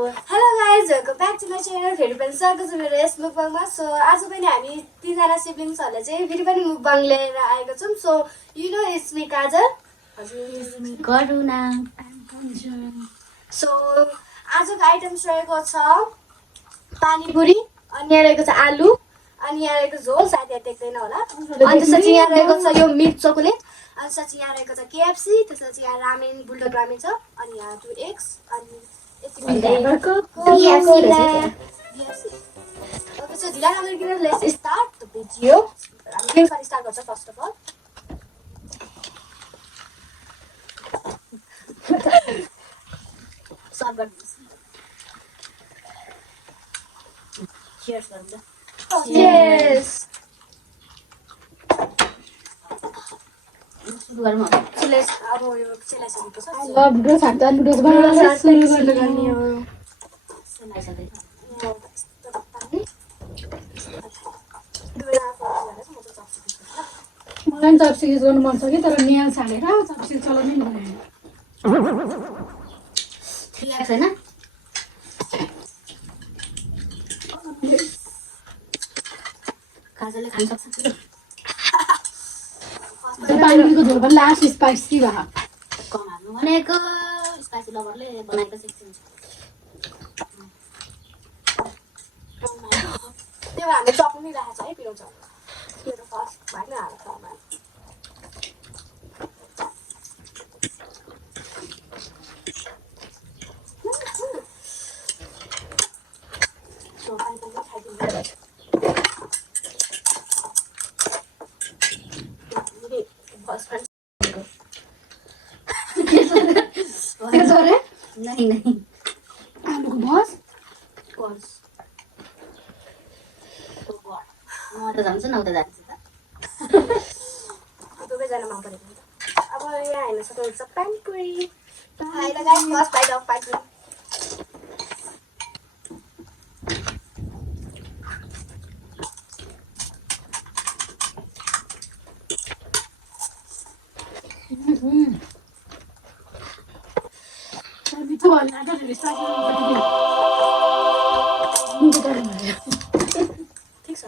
Hello guys, welcome back to my channel. फेरि पनि स्वागत छ मेरो यस मुकबाङमा। सो आज पनि हामी तीनजना सिब्लिङ्सहरूले चाहिँ फेरि पनि मुकबाङ लिएर आएको छौँ। So you know it's me Kajal, Karuna. So आजको आइटम्स रहेको छ पानीपुरी, अनि यहाँ रहेको छ आलु, अनि यहाँ रहेको झोल, सायद यहाँ देख्दैन होला। अनि त्यसपछि यहाँ रहेको छ यो मिट चोकलेट, अनि त्यसपछि यहाँ रहेको छ केएफसी, त्यसपछि यहाँ रामेन, बुलडक रामेन छ, अनि यहाँ 2 एग्स, अनि Okay, so ढिला नगरिकन let's start the video. हामी गेमबाट स्टार्ट गर्छ फर्स्ट अफ अल। सर्भ गर्नुहोस्। Cheers गर्नु। Cheers. सुरु गरौँ अब। चिलेस अब यो चिलेस हुन्छ। I love noodles. I'm done noodles बनाउन सुरु गर्ने हो। मलाई चप्सी युज गर्नु मन छ कि तर नेल छाडेर चप्सी चलाउनै भएन। रिल्याक्स हैन? काजलले खान सक्छ। पानीको झोल पनि लास्ट स्पाइसी भए कम हाल्नु भनेको स्पाइसी लभरले बनाएको सिक्छ। त्यो हामीले चप्नु नि राखेको छ है पिउँछ। त्यो त फर्स्ट भाग्न हाल्छ अब। सो पानी पनि खाइदिनु। नहीं आलुको बस म त जान्छु न उता जान्छु त। दुवैजना मन परेको हुन्छ। अब यहाँ हेर्न सक्नुहुन्छ पानीपुरी। खाएर guys first bite of panipuri. मिठो भएन त फेरि स्टार्टिङ ठिक छ।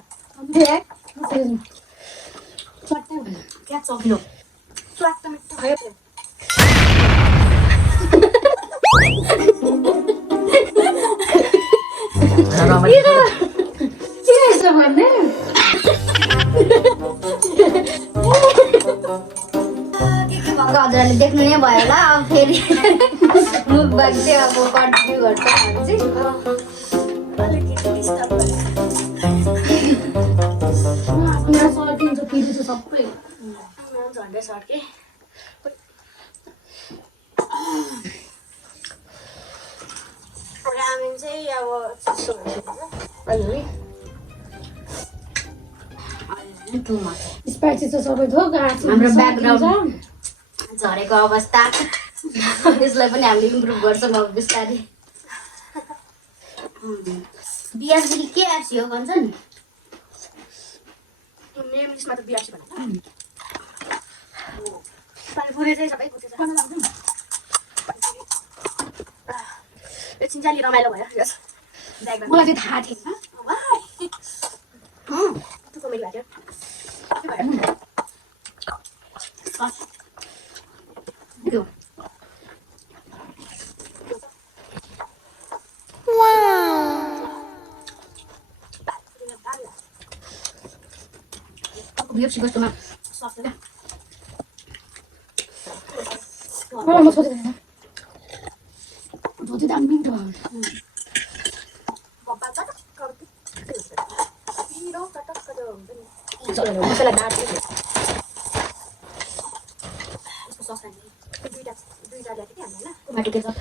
चट्टै भयो। क्या चक्लो स्वाद त मिठो भयो त्यो। के रहेछ भन्ने हजुरले देख्नु नै भयो होला। अब फेरि मुखबाङ चाहिँ अब कन्टिन्यू गर्छ हामी चाहिँ। अलिकति डिस्टर्ब गर्छ। यहाँ सर्किन्छ फेरि त सबै झन्डै सर्के। रामेन चाहिँ अब चिसो हुन्छ अलि टु मच स्पाइसी चाहिँ सबै थोक हाम्रो ब्याकग्राउन्ड झरेको अवस्था त्यसलाई पनि हामीले इम्प्रुभ गर्छौँ अब बिस्तारै। बिआरसी के एप्सी हो भन्छ नि? नेम लिस्टमा त बिआरसी भनेको पानीपुरी चाहिँ सबै कुछ छ। यो चिन्जाली रमाइलो भयो यस ब्यागमा। मलाई चाहिँ थाहा थिएन। त्यो कमेडी भएको थियो। त्यो बिएफसी कस्तोमा सक्दैन। म सोचेको धोती दामी मिठो बब्बा चटक्क पिरो चटक्क जो हुन्छ नि मसला दाल यसको सस हाल्ने। दुईटा ल्याएको थिएँ हामी होइन। टमाटो केचप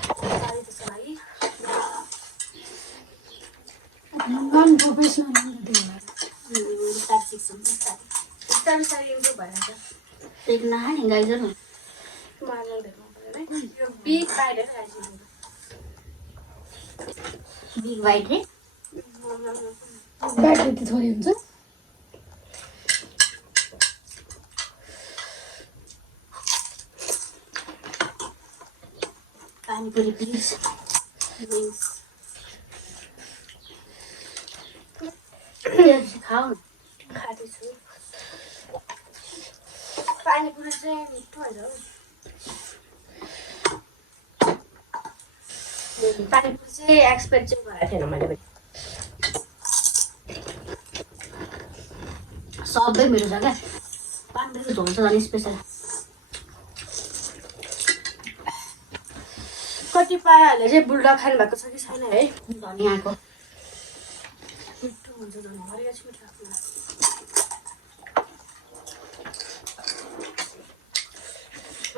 त्यसको लागि नन प्रोफेसनल बिस्तारै सिक्छौँ। बिस्तारै बिस्तारै इम्प्रुभ भइरहेको एक नखाने गाइजर छ। मलाई भेट्नु पऱ्यो है। यो बिग बाइट होइन बिग वाइट रे ब्याट त्यति थोरै हुन्छ। पानीपुरी प्लिज। खाऊ न। खाँदैछु। पानीपुरी चाहिँ मिठो होइन हौ। पानीपुरी चाहिँ एक्सपेक्ट चाहिँ गरेको थिएन मैले पनि। सबै मिठो छ क्या। पानीपुरीको झोल चाहिँ झन् स्पेसल। कतिपयहरूले चाहिँ बुल्डक खानु भएको छ कि छैन है। धनियाँको मिठो हुन्छ धनियाँ हरियो चाहिँ मिठो लाग्छ।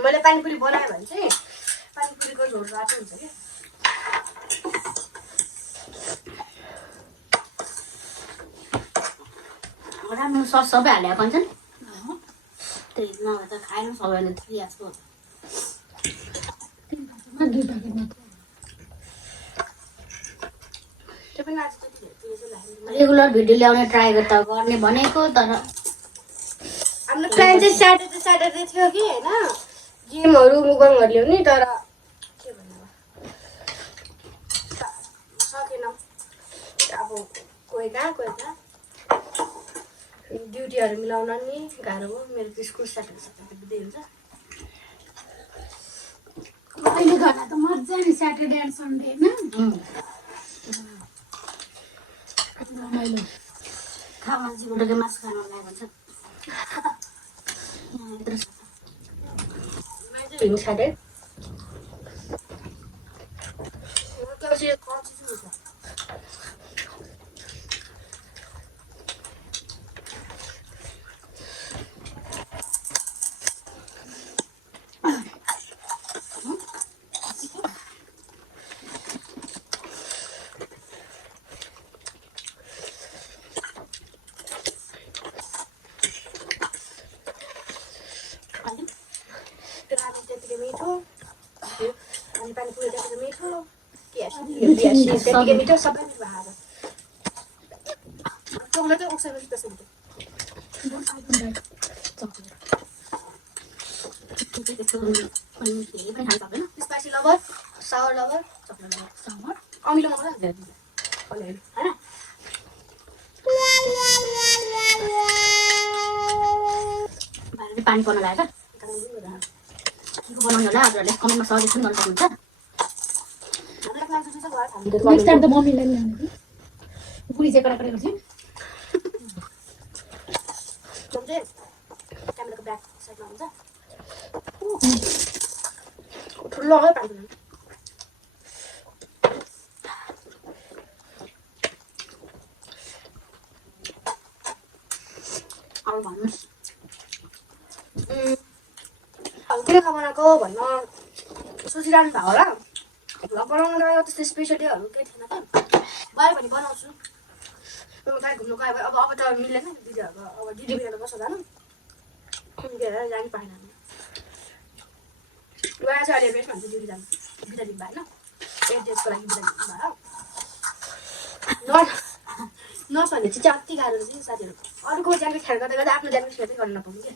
मैले पानीपुरी बनाएँ भने चाहिँ पानीपुरीको झोल रातो हुन्छ क्या। राम्रो सस सबै हालेको भन्छन्। त्यही नभए त खाएन सबैले थ्रियाजको। दुई प्याकेट मात्र त्यो पनि आज जति धेरै चाहिँ लाग्यो। रेगुलर भिडियो ल्याउने ट्राई गर्ने भनेको तर हाम्रो प्लान चाहिँ स्याटरडे थियो कि होइन गेमहरू मुगङहरू ल्याउने तर के भन्नु सकेन। अब कोही कहाँ ड्युटीहरू मिलाउन नि गाह्रो हो। मेरो त स्कुल स्याटरडे बित्दै हुन्छ। अहिले घरमा त मजा नि स्याटरडे एन्ड सन्डे होइन रमाइलो। खाऊ मान्छेको मासु खानु लाग्यो भन्छ। मैले चाहिँ हिँड्नु छाडेँ। त्यतिकै मिठो अनि पानीपुरी त्यतिकै मिठो त्यतिकै मिठो सबै मिठो भएको चक्लेट चाहिँ उक्साएपछि त्यसै मिठो। स्पाइसी लभर सावर लभर चक्लेट लभर सावर अमिलो मात्रै हुन्छ होइन। पानी पर्न लाग्यो के को बनाउनु होला हजुरहरूले कमेन्टमा सजेसन गर्न सक्नुहुन्छ। नेक्स्ट टाइम त मम्मीलाई ल्याउने कि पुरी चाहिँ कडा गर्छु। क्यामेराको ब्याक साइडमा हुन्छ ठुलो पानी अरू भन्नुहोस्। किन नबनाएको भन्न सोचिरहनु भएको होला। भ्लग बनाउनु गयो त्यस्तो स्पेसल डेहरू केही थिएन त। गयो भने बनाउँछु। कहीँ घुम्नु गयो भने अब त मिल्दैन दिदीहरूको अब दिदी बिना कसो जानु जानु पाएन। गएर चाहिँ अहिले रेस्ट भन्छ ड्युटी जानु बिदा दिन भएन 8 डेजको लागि बिदा दिनु भयो। नर्स भन्ने चाहिँ अति गाह्रो चाहिँ साथीहरू। अरूको ज्यानको ख्याल गर्दा गर्दा आफ्नो ज्यानको ख्याल चाहिँ गर्न नपाउनु क्या।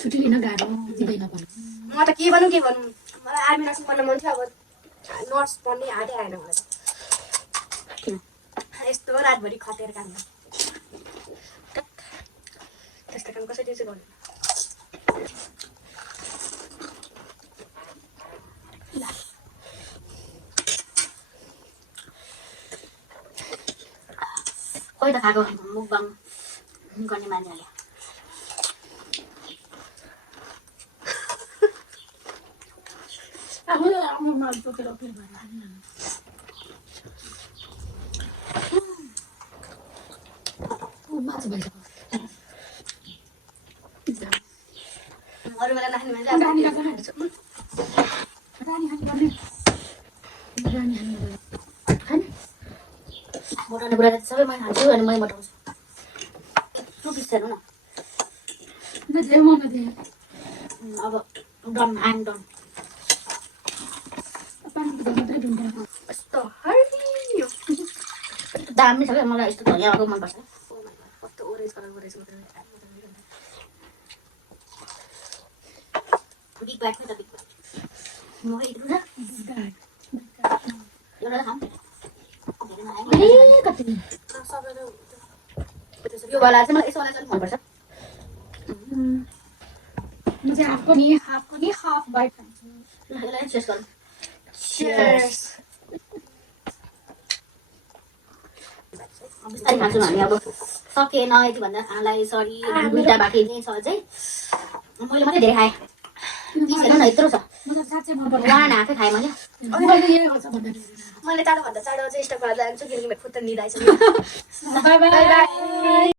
छुट्टी लिन गाह्रो दिँदैन पनि। म त के भनौँ मलाई आर्मी नर्सिङ गर्न मन थियो। अब नर्स पढ्ने आँटै आएन मलाई त। यस्तो रातभरि खटेर काम गर्नु त्यस्तो काम कसरी चाहिँ गर्नु। कोही त खाएको मुखबाङ गर्ने मान्छेहरूले आफ्नो माल बोकेर फेरि भएर माछा भइसक्यो। अरू बेला नखाने मान्छे रानी खाने मोटाउने कुरा त सबै मै खान्छु अनि मै मोटाउँछु। यत्रो पिस हेर्नु न अब डन आइएम डन। कस्तो हरियो दामी छ क्या मलाई यस्तो धनियाँको मनपर्छ। कस्तो ओरेन्ज कलर बिग बाइट खोइ त बिग बाइट म यत्रो छ एउटा खाऊँ धेरै नआयो। कति सबै यो वाला चाहिँ मलाई यसो वाला चाहिँ मनपर्छ। म चाहिँ हाफको नि हाफ बाइट खान्छु। ल यसलाई टेस्ट गरौँ। Cheers. बिस्तारै खान्छौँ हामी अब सकेन यति भन्दा खानालाई सरी दुईवटा बाँकी नै छ चाहिँ मैले मात्रै धेरै खाएँ हेर्नु न यत्रो छ म त साँच्चै मन पर्छ। 1.5 खाएँ मैले मैले यही गर्छ भन्दाखेरि मैले चाँडोभन्दा चाँडो चाहिँ स्टक गरेर जान्छु किनकि मेरो खुट्टा निदाइसक्यो। Bye bye. Bye by.